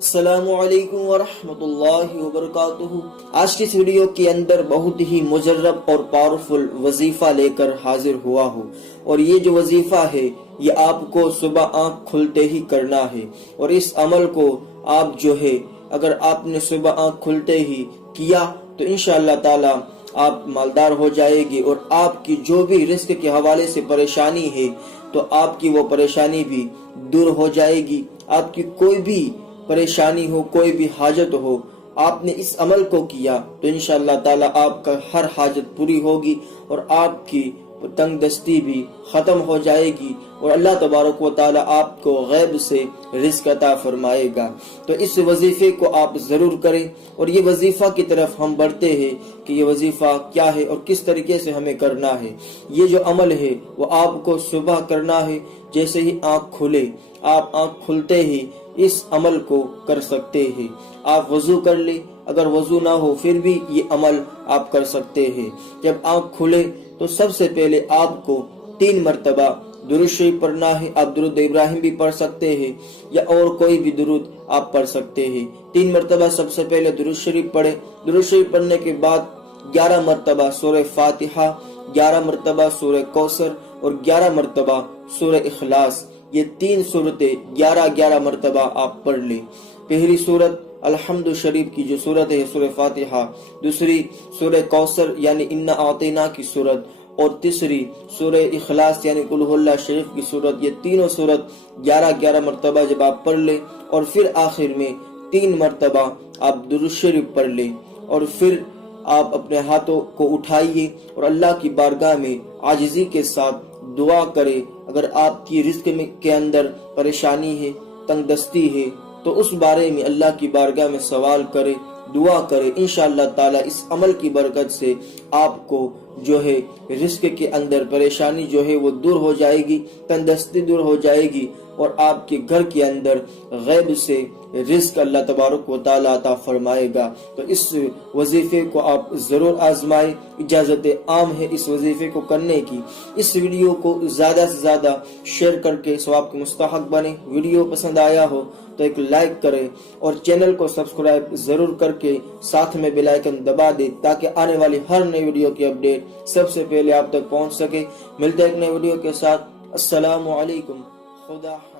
السلام علیکم ورحمۃ اللہ وبرکاتہ۔ آج کی اس ویڈیو کے اندر بہت ہی مجرب اور پاورفل وظیفہ لے کر حاضر ہوا ہوں، اور یہ جو وظیفہ ہے یہ آپ کو صبح آنکھ کھلتے ہی کرنا ہے، اور اس عمل کو آپ جو ہے اگر آپ نے صبح آنکھ کھلتے ہی کیا تو انشاءاللہ تعالی آپ مالدار ہو جائے گی، اور آپ کی جو بھی رزق کے حوالے سے پریشانی ہے تو آپ کی وہ پریشانی بھی دور ہو جائے گی۔ آپ کی کوئی بھی پریشانی ہو، کوئی بھی حاجت ہو، آپ نے اس عمل کو کیا تو انشاءاللہ تعالی آپ کا ہر حاجت پوری ہوگی، اور آپ کی تنگ دستی بھی ختم ہو جائے گی، اور اللہ تبارک و تعالی آپ کو غیب سے رزق عطا فرمائے گا۔ تو اس وظیفے کو آپ ضرور کریں، اور یہ وظیفہ کی طرف ہم بڑھتے ہیں کہ یہ وظیفہ کیا ہے اور کس طریقے سے ہمیں کرنا ہے۔ یہ جو عمل ہے وہ آپ کو صبح کرنا ہے، جیسے ہی آنکھ کھلے، آپ آنکھ کھلتے ہی اس عمل کو کر سکتے ہیں۔ آپ وضو کر لیں، اگر وضو نہ ہو پھر بھی یہ عمل آپ کر سکتے ہیں۔ جب آنکھ کھلے تو سب سے پہلے آپ کو 3 مرتبہ درود شریف پڑھنا ہے۔ آپ درود ابراہیم بھی پڑھ سکتے ہیں یا اور کوئی بھی درود آپ پڑھ سکتے ہیں۔ 3 مرتبہ سب سے پہلے درود شریف پڑھیں۔ درود شریف پڑھنے کے بعد 11 مرتبہ سورہ فاتحہ، 11 مرتبہ سورہ کوثر اور 11 مرتبہ سورہ اخلاص، یہ 3 صورتیں 11 مرتبہ آپ پڑھ لیں۔ پہلی صورت الحمد شریف کی جو صورت ہے سورہ فاتحہ، دوسری سورہ کوثر یعنی انا اعطینا کی صورت، اور تیسری سورہ اخلاص یعنی قل هو اللہ شریف کی صورت، یہ تینوں صورت 11 مرتبہ جب آپ پڑھ لیں، اور پھر آخر میں 3 مرتبہ آپ درود شریف پڑھ لیں، اور پھر آپ اپنے ہاتھوں کو اٹھائیے اور اللہ کی بارگاہ میں عاجزی کے ساتھ دعا کرے۔ اگر آپ کی رزق کے اندر پریشانی ہے، تنگ دستی ہے، تو اس بارے میں اللہ کی بارگاہ میں سوال کرے، دعا کرے۔ انشاءاللہ تعالی اس عمل کی برکت سے آپ کو جو ہے رزق کے اندر پریشانی جو ہے وہ دور ہو جائے گی، تنگ دستی دور ہو جائے گی، اور آپ کے گھر کے اندر غیب سے رزق اللہ تبارک و تعالی عطا فرمائے گا۔ تو اس وظیفے کو آپ ضرور آزمائیں، اجازت عام ہے اس وظیفے کو کرنے کی۔ اس ویڈیو کو زیادہ سے زیادہ شیئر کر کے ثواب کے مستحق بنیں۔ ویڈیو پسند آیا ہو تو ایک لائک کریں، اور چینل کو سبسکرائب ضرور کر کے ساتھ میں بیل آئیکن دبا دیں تاکہ آنے والی ہر نئی ویڈیو کی اپڈیٹ سب سے پہلے آپ تک پہنچ سکے۔ ملتے ہیں ایک نئی ویڈیو کے ساتھ۔ السلام علیکم، خدا حافظ۔